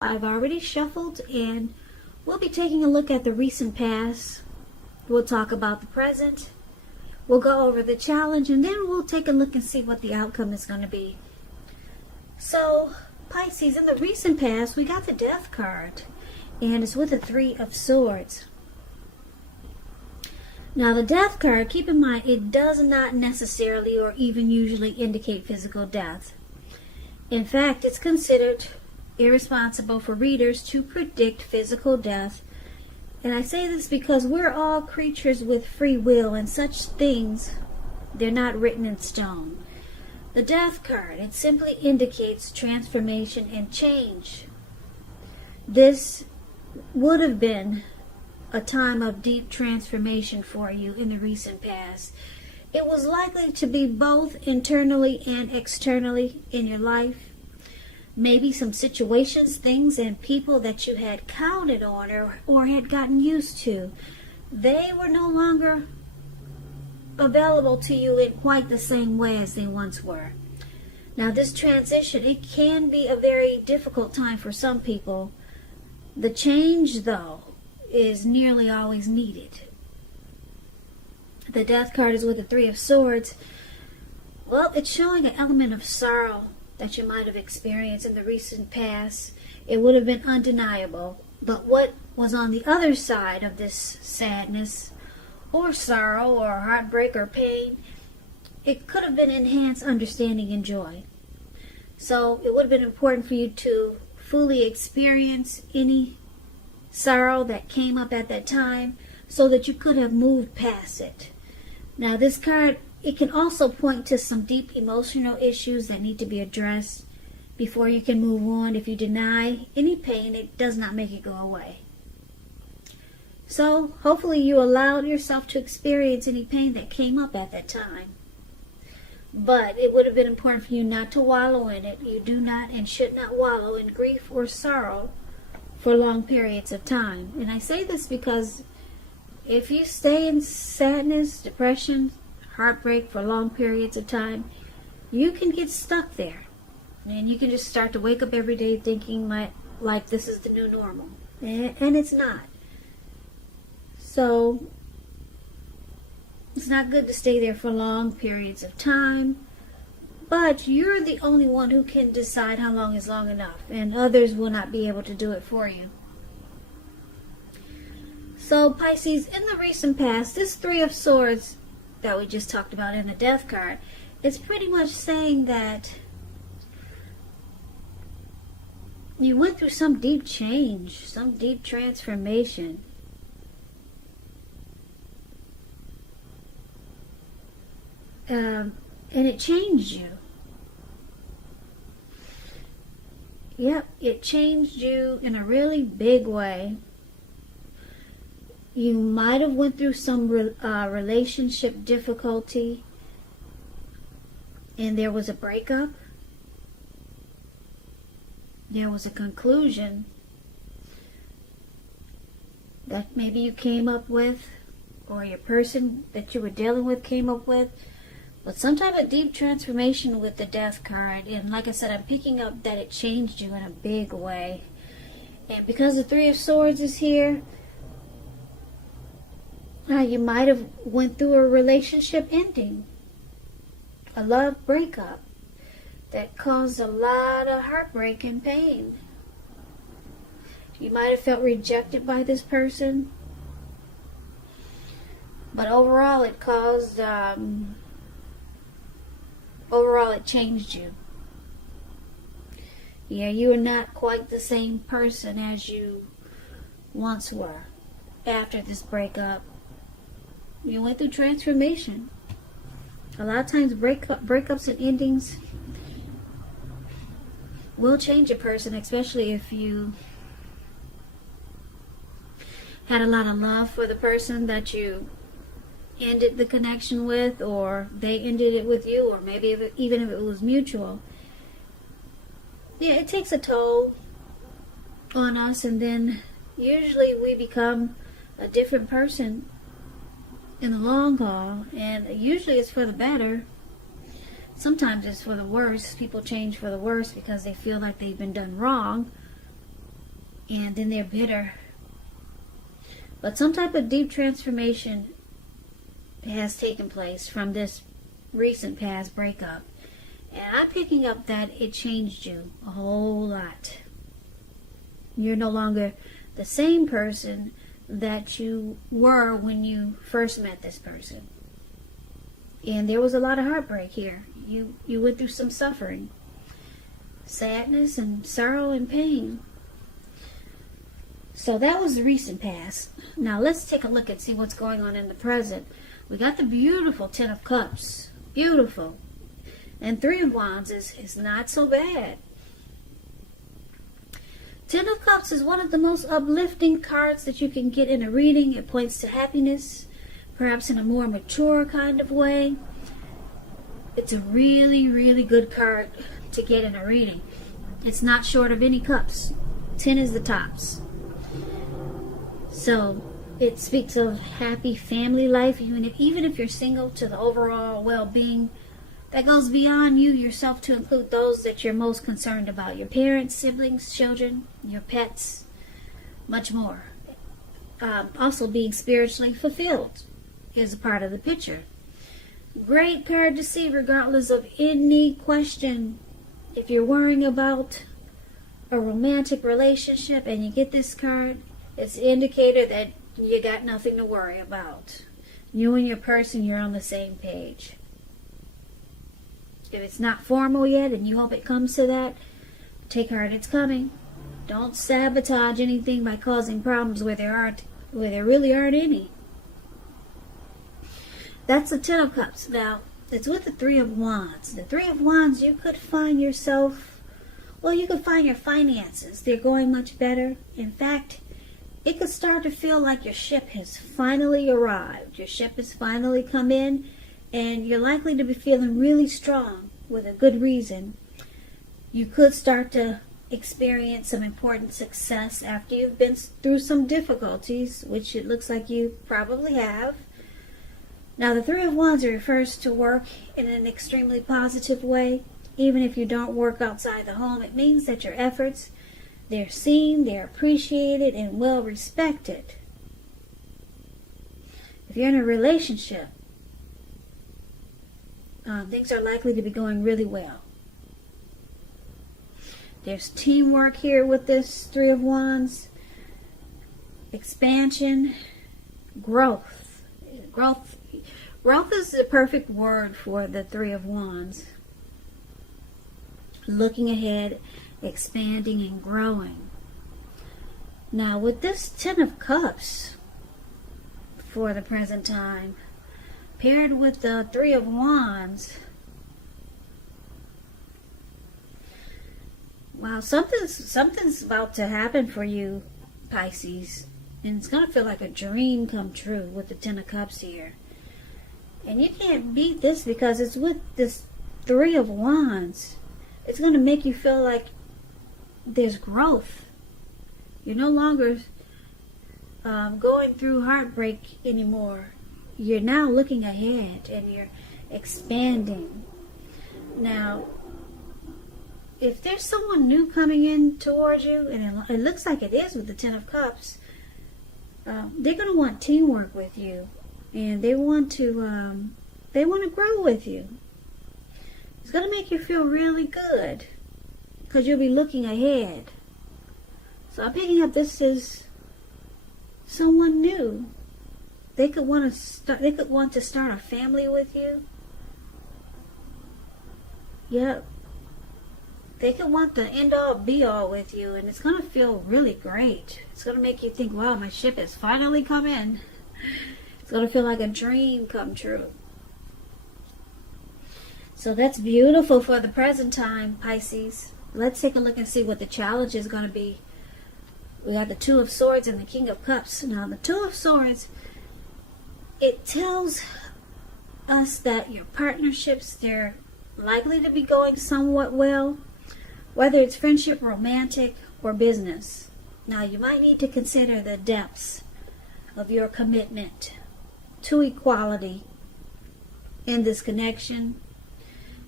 I've already shuffled, and we'll be taking a look at the recent past. We'll talk about the present. We'll go over the challenge, and then we'll take a look and see what the outcome is going to be. So, Pisces, in the recent past, we got the Death card, and it's with the Three of Swords. Now, the Death card, keep in mind, it does not necessarily or even usually indicate physical death. In fact, it's considered irresponsible for readers to predict physical death. And I say this because we're all creatures with free will, and such things, they're not written in stone. The Death card, it simply indicates transformation and change. This would have been a time of deep transformation for you in the recent past. It was likely to be both internally and externally in your life. Maybe some situations, things, and people that you had counted on or had gotten used to, they were no longer available to you in quite the same way as they once were. Now, this transition, it can be a very difficult time for some people. The change, though, is nearly always needed. The Death card is with the Three of Swords. Well, it's showing an element of sorrow that you might have experienced in the recent past. It would have been undeniable. But what was on the other side of this sadness or sorrow or heartbreak or pain, it could have been enhanced understanding and joy. So it would have been important for you to fully experience any sorrow that came up at that time so that you could have moved past it. Now, this card, it can also point to some deep emotional issues that need to be addressed before you can move on. If you deny any pain, it does not make it go away. So, hopefully you allowed yourself to experience any pain that came up at that time. But it would have been important for you not to wallow in it. You do not and should not wallow in grief or sorrow for long periods of time. And I say this because if you stay in sadness, depression, heartbreak for long periods of time, you can get stuck there. And you can just start to wake up every day thinking like this is the new normal. And it's not. So, it's not good to stay there for long periods of time. But you're the only one who can decide how long is long enough. And others will not be able to do it for you. So, Pisces, in the recent past, this Three of Swords that we just talked about in the Death card, it's pretty much saying that you went through some deep change, some deep transformation. And it changed you. Yep, it changed you in a really big way. You might have went through some relationship difficulty, and there was a breakup. There was a conclusion that maybe you came up with, or your person that you were dealing with came up with. But some type of deep transformation with the Death card. And like I said, I'm picking up that it changed you in a big way. And because the Three of Swords is here, you might have went through a relationship ending, a love breakup that caused a lot of heartbreak and pain. You might have felt rejected by this person, but overall it caused, overall it changed you. Yeah, you are not quite the same person as you once were after this breakup. You went through transformation. A lot of times breakups and endings will change a person, especially if you had a lot of love for the person that you ended the connection with, or they ended it with you, or maybe even if it was mutual. Yeah, it takes a toll on us, and then usually we become a different person in the long haul, and usually it's for the better. Sometimes it's for the worse. People change for the worse because they feel like they've been done wrong. and then they're bitter. But some type of deep transformation has taken place from this recent past breakup. And I'm picking up that it changed you a whole lot. You're no longer the same person that you were when you first met this person. And there was a lot of heartbreak here. You went through some suffering, sadness and sorrow and pain. So that was the recent past. Now let's take a look and see what's going on in the present. We got the beautiful Ten of Cups. Beautiful. And Three of Wands is not so bad. Ten of Cups is one of the most uplifting cards that you can get in a reading. It points to happiness, perhaps in a more mature kind of way. It's a really, really good card to get in a reading. It's not short of any cups. 10 is the tops. So it speaks of happy family life, even if you're single, to the overall well-being that goes beyond you yourself to include those that you're most concerned about. Your parents, siblings, children, your pets, much more. Also being spiritually fulfilled is a part of the picture. Great card to see regardless of any question. If you're worrying about a romantic relationship and you get this card, it's an indicator that you got nothing to worry about. You and your person, you're on the same page. If it's not formal yet and you hope it comes to that, take heart, it's coming. Don't sabotage anything by causing problems where there really aren't any. That's the Ten of Cups. Now, it's with the Three of Wands. The Three of Wands, you could find yourself, you could find your finances. They're going much better. In fact, it could start to feel like your ship has finally arrived. Your ship has finally come in, and you're likely to be feeling really strong with a good reason. You could start to experience some important success after you've been through some difficulties, which it looks like you probably have. Now, the Three of Wands refers to work in an extremely positive way. Even if you don't work outside the home, it means that your efforts, they're seen, they're appreciated, and well respected. If you're in a relationship, things are likely to be going really well. There's teamwork here with this Three of Wands. Expansion. Growth. Growth is the perfect word for the Three of Wands. Looking ahead, expanding and growing. Now with this Ten of Cups for the present time, paired with the Three of Wands, wow, something's about to happen for you, Pisces. And it's going to feel like a dream come true with the Ten of Cups here. And you can't beat this because it's with this Three of Wands. It's going to make you feel like there's growth. You're no longer going through heartbreak anymore. You're now looking ahead and you're expanding. Now, if there's someone new coming in towards you, and it looks like it is with the Ten of Cups, they're going to want teamwork with you, and they want to grow with you. It's going to make you feel really good because you'll be looking ahead. So I'm picking up this is someone new. They could want to start a family with you. Yep. They could want the end all be all with you, and it's going to feel really great. It's going to make you think, wow, my ship has finally come in. It's going to feel like a dream come true. So that's beautiful for the present time, Pisces. Let's take a look and see what the challenge is going to be. We got the Two of Swords and the King of Cups. Now, the Two of Swords, it tells us that your partnerships, they're likely to be going somewhat well, whether it's friendship, romantic, or business. Now, you might need to consider the depths of your commitment to equality in this connection.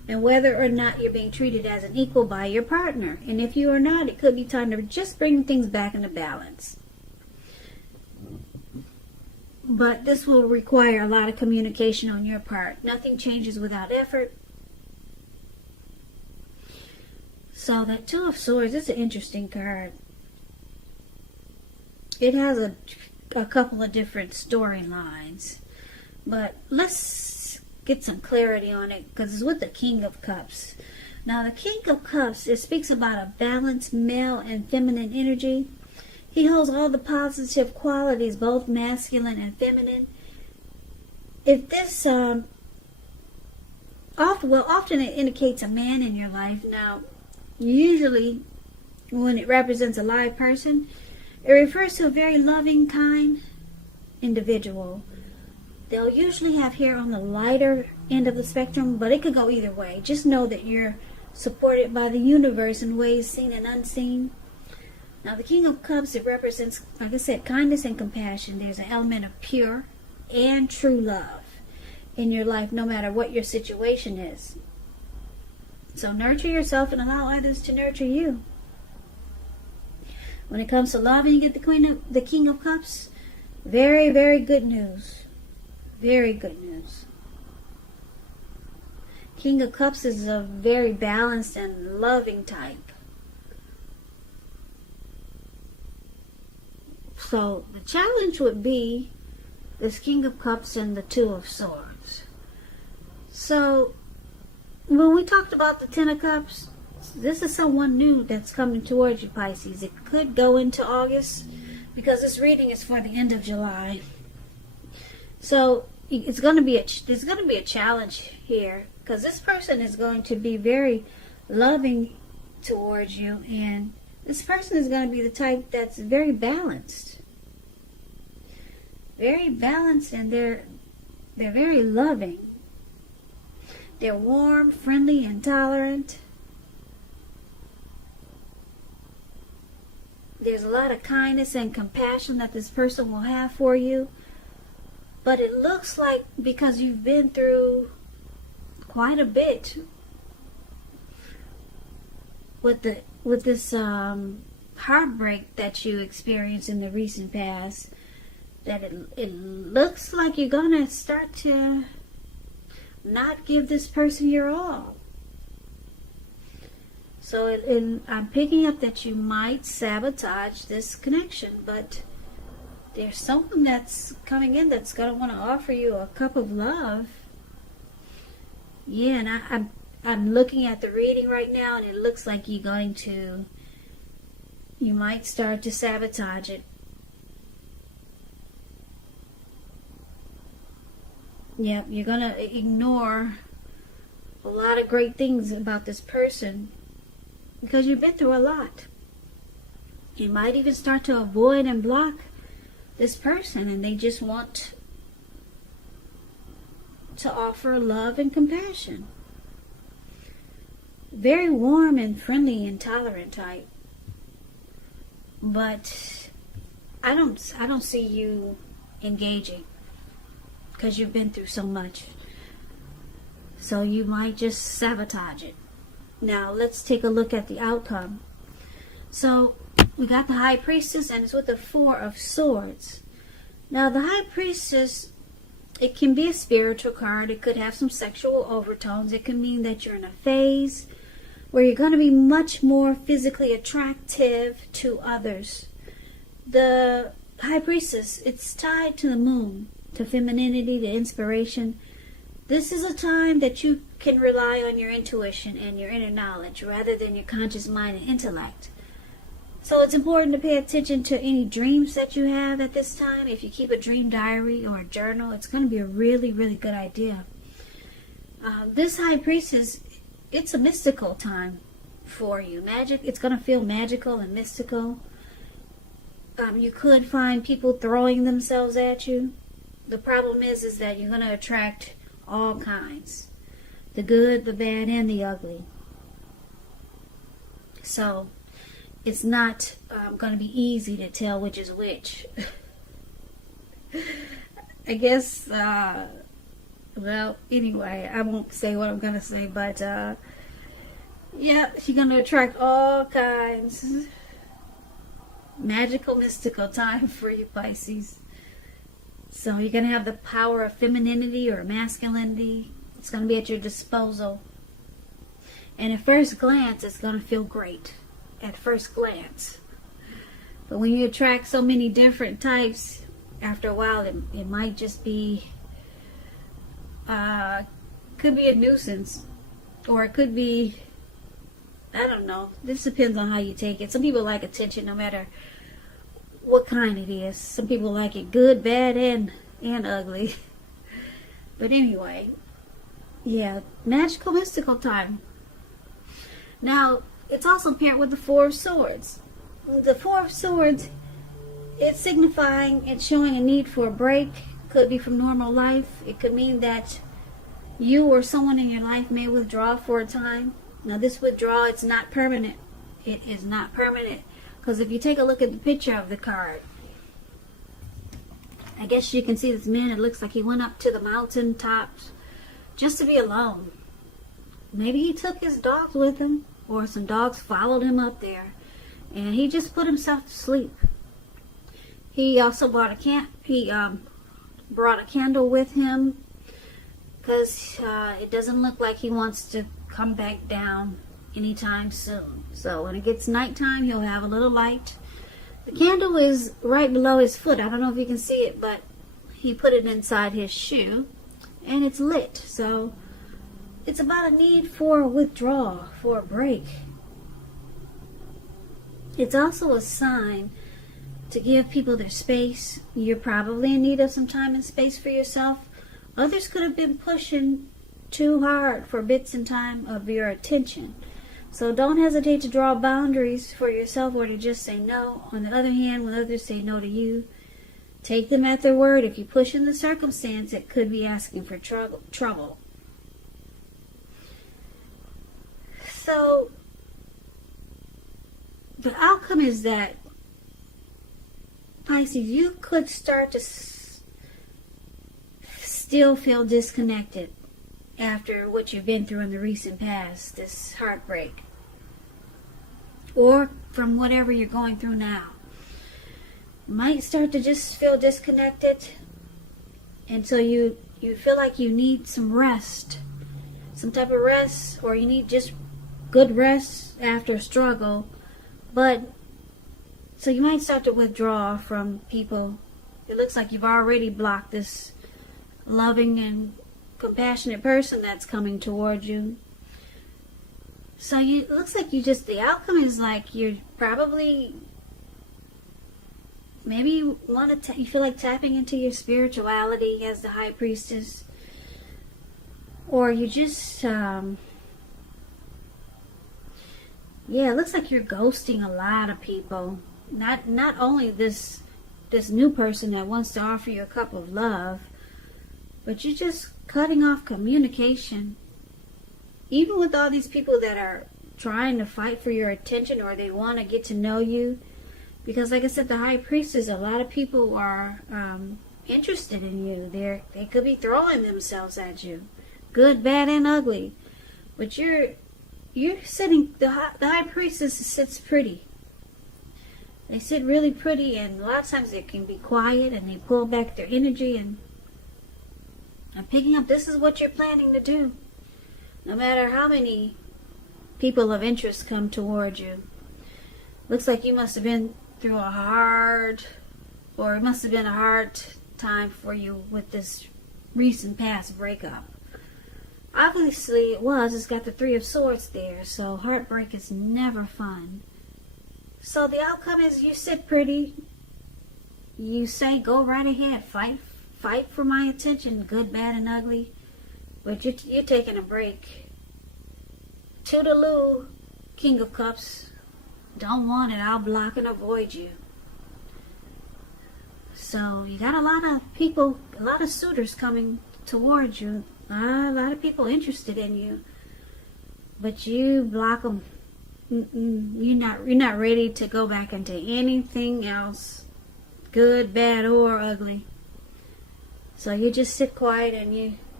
and whether or not you're being treated as an equal by your partner. And if you are not, it could be time to just bring things back into balance. But this will require a lot of communication on your part. Nothing changes without effort. So that Two of Swords is an interesting card. It has a couple of different storylines. But let's get some clarity on it, because it's with the King of Cups. Now the King of Cups, it speaks about a balanced male and feminine energy. He holds all the positive qualities, both masculine and feminine. If this, often it indicates a man in your life. Now, usually when it represents a live person, it refers to a very loving, kind individual. They'll usually have hair on the lighter end of the spectrum, but it could go either way. Just know that you're supported by the universe in ways seen and unseen. Now, the King of Cups, it represents, like I said, kindness and compassion. There's an element of pure and true love in your life, no matter what your situation is. So nurture yourself and allow others to nurture you. When it comes to love and you get the King of Cups, very, very good news. Very good news. King of Cups is a very balanced and loving type. So the challenge would be this King of Cups and the Two of Swords. So when we talked about the Ten of Cups, this is someone new that's coming towards you, Pisces. It could go into August because this reading is for the end of July. So there's going to be a challenge here, because this person is going to be very loving towards you, and this person is going to be the type that's very balanced. Very balanced, and they're very loving. They're warm, friendly, and tolerant. There's a lot of kindness and compassion that this person will have for you. But it looks like, because you've been through quite a bit with this heartbreak that you experienced in the recent past, that it looks like you're gonna start to not give this person your all. So I'm picking up that you might sabotage this connection, but there's someone that's coming in that's going to want to offer you a cup of love. Yeah, and I'm looking at the reading right now, and it looks like you might start to sabotage it. Yep, you're going to ignore a lot of great things about this person because you've been through a lot. You might even start to avoid and block this person, and they just want to offer love and compassion. Very warm and friendly and tolerant type. But I don't see you engaging because you've been through so much. So you might just sabotage it. Now let's take a look at the outcome. So we got the High Priestess, and it's with the Four of Swords. Now the High Priestess, it can be a spiritual card. It could have some sexual overtones. It can mean that you're in a phase where you're going to be much more physically attractive to others. The High Priestess, it's tied to the moon, to femininity, to inspiration. This is a time that you can rely on your intuition and your inner knowledge rather than your conscious mind and intellect. So it's important to pay attention to any dreams that you have at this time. If you keep a dream diary or a journal, it's going to be a really, really good idea. This High Priestess, it's a mystical time for you. It's going to feel magical and mystical. You could find people throwing themselves at you. The problem is that you're going to attract all kinds. The good, the bad, and the ugly. So it's not going to be easy to tell which is which. I guess Well, anyway, I won't say what I'm going to say, but yeah, she's going to attract all kinds. Magical, mystical time for you, Pisces. So you're going to have the power of femininity or masculinity. It's going to be at your disposal. And at first glance, it's going to feel great. At first glance. But when you attract so many different types, after a while, it might just be, could be a nuisance. Or it could be, I don't know. This depends on how you take it. Some people like attention no matter what kind it is. Some people like it good, bad, and ugly. But anyway, yeah, magical, mystical time. Now, it's also paired with the Four of Swords. The Four of Swords, it's signifying, it's showing a need for a break. Could be from normal life. It could mean that you or someone in your life may withdraw for a time. Now, this withdrawal, it's not permanent. It is not permanent. Because if you take a look at the picture of the card, I guess you can see this man. It looks like he went up to the mountain tops just to be alone. Maybe he took his dogs with him, or some dogs followed him up there, and he just put himself to sleep. He also brought a candle with him, because it doesn't look like he wants to come back down anytime soon. So when it gets nighttime, he'll have a little light. The candle is right below his foot. I don't know if you can see it, but he put it inside his shoe, and it's lit. So it's about a need for a withdrawal, for a break. It's also a sign to give people their space. You're probably in need of some time and space for yourself. Others could have been pushing too hard for bits and time of your attention. So don't hesitate to draw boundaries for yourself or to just say no. On the other hand, when others say no to you, take them at their word. If you push in the circumstance, it could be asking for trouble. So the outcome is that, Pisces, you could start to still feel disconnected after what you've been through in the recent past, this heartbreak, or from whatever you're going through now. You might start to just feel disconnected, and so you feel like you need some rest, some type of rest, or you need just good rest after a struggle. But so you might start to withdraw from people. It looks like you've already blocked this loving and compassionate person that's coming towards you. So it looks like the outcome is like you're probably, maybe you feel like tapping into your spirituality as the High Priestess, or you just, it looks like you're ghosting a lot of people. Not only this new person that wants to offer you a cup of love, but you're just cutting off communication. Even with all these people that are trying to fight for your attention, or they want to get to know you. Because like I said, the High Priestess, a lot of people are interested in you. They could be throwing themselves at you. Good, bad, and ugly. But you're sitting, the High Priestess sits pretty. They sit really pretty, and a lot of times they can be quiet, and they pull back their energy, and I'm picking up, this is what you're planning to do. No matter how many people of interest come toward you. Looks like you must have been through it must have been a hard time for you with this recent past breakup. Obviously it was. It's got the Three of Swords there, so heartbreak is never fun. So the outcome is you sit pretty. You say, go right ahead, fight for my attention, good, bad, and ugly. But you're taking a break. Toodaloo, King of Cups. Don't want it. I'll block and avoid you. So you got a lot of people, a lot of suitors coming towards you. A lot of people interested in you. But you block them. You're not ready to go back into anything else, good, bad, or ugly. So you just sit quiet and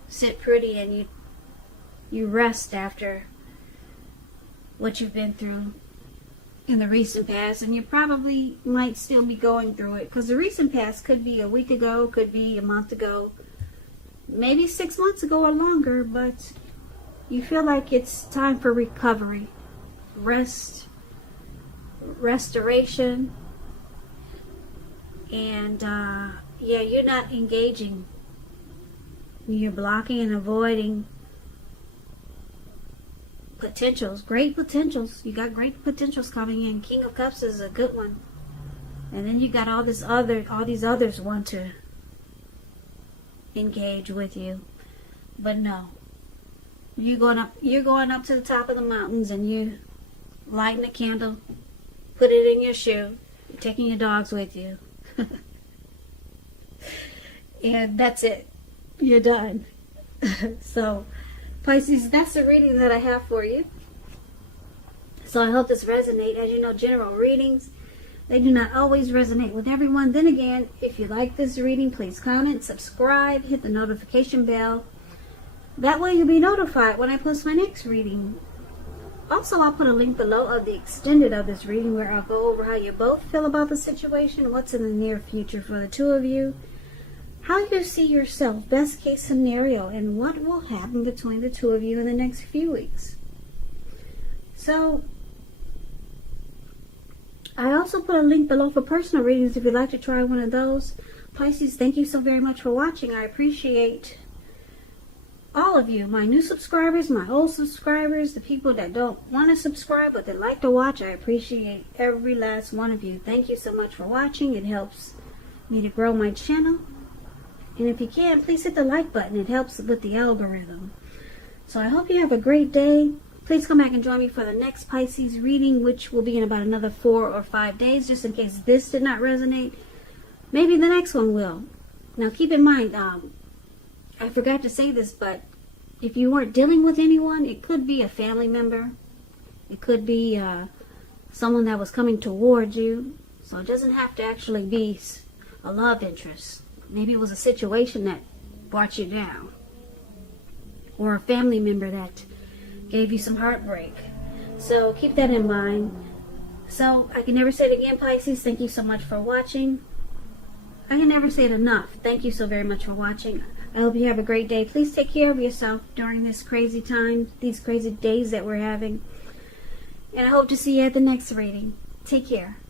sit pretty and you rest after what you've been through in the recent past, and you probably might still be going through it, because the recent past could be a week ago, could be a month ago, maybe 6 months ago or longer, but you feel like it's time for recovery, restoration, and yeah, you're not engaging. You're blocking and avoiding potentials, great potentials. You got great potentials coming in. King of Cups is a good one, and then you got all these others want to engage with you, but no. You're going up to the top of the mountains, and you lighting a candle, put it in your shoe, you're taking your dogs with you, and that's it. You're done. So, Pisces, that's the reading that I have for you. So I hope this resonates. As you know, general readings, they do not always resonate with everyone. Then again, if you like this reading, please comment, subscribe, hit the notification bell. That way you'll be notified when I post my next reading. Also, I'll put a link below of the extended of this reading, where I'll go over how you both feel about the situation, what's in the near future for the two of you, how you see yourself, best case scenario, and what will happen between the two of you in the next few weeks. So, I also put a link below for personal readings if you'd like to try one of those. Pisces, thank you so very much for watching. I appreciate all of you, my new subscribers, my old subscribers, the people that don't want to subscribe but that like to watch. I appreciate every last one of you. Thank you so much for watching. It helps me to grow my channel. And if you can, please hit the like button. It helps with the algorithm. So I hope you have a great day. Please come back and join me for the next Pisces reading, which will be in about another 4 or 5 days, just in case this did not resonate. Maybe the next one will. Now keep in mind, I forgot to say this, but if you weren't dealing with anyone, it could be a family member. It could be someone that was coming towards you. So it doesn't have to actually be a love interest. Maybe it was a situation that brought you down, or a family member that gave you some heartbreak. So keep that in mind. So I can never say it again, Pisces. Thank you so much for watching. I can never say it enough. Thank you so very much for watching. I hope you have a great day. Please take care of yourself during this crazy time, these crazy days that we're having. And I hope to see you at the next reading. Take care.